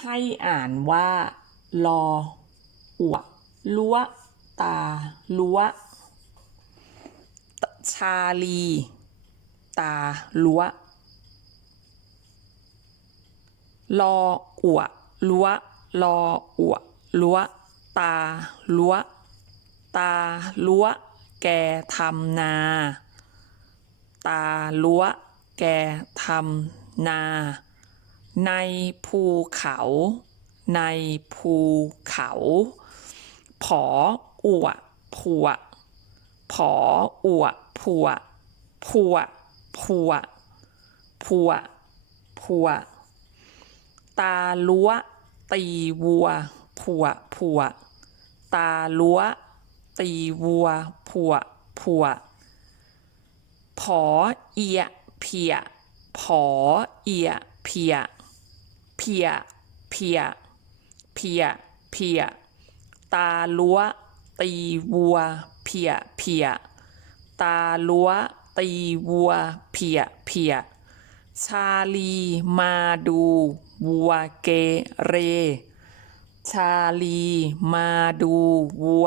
ให้อ่านว่า ลออวลัวตาลัวชาลี ตาลัวลออวลัวลออวลัวตาลัวตาลัวแกทำนา ตาลัวแกทำนา ในภูเขา ในภูเขา ผออวผัว ผออวผัวผัวผัวผัวผัว ตาลัวตีวัวผัวผัว ตาลัวตีวัวผัวผัว ผอเอียเพีย ผอเอียเพีย เพีย เพีย เพีย เพีย ตาลัวตีวัว เพีย เพีย ตาลัวตีวัว เพีย เพีย ชาลีมาดูวัวเกเร ชาลีมาดูวัว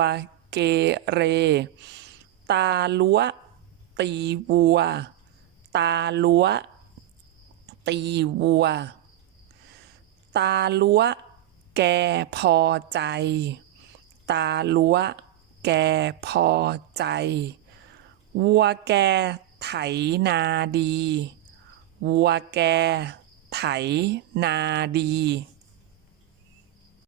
เกเร ตาลัวตีวัว ตาลัวตีวัว ตาลัวแกพอใจ ตาลัวแกพอใจ วัวแกไถนาดี วัวแกไถนาดี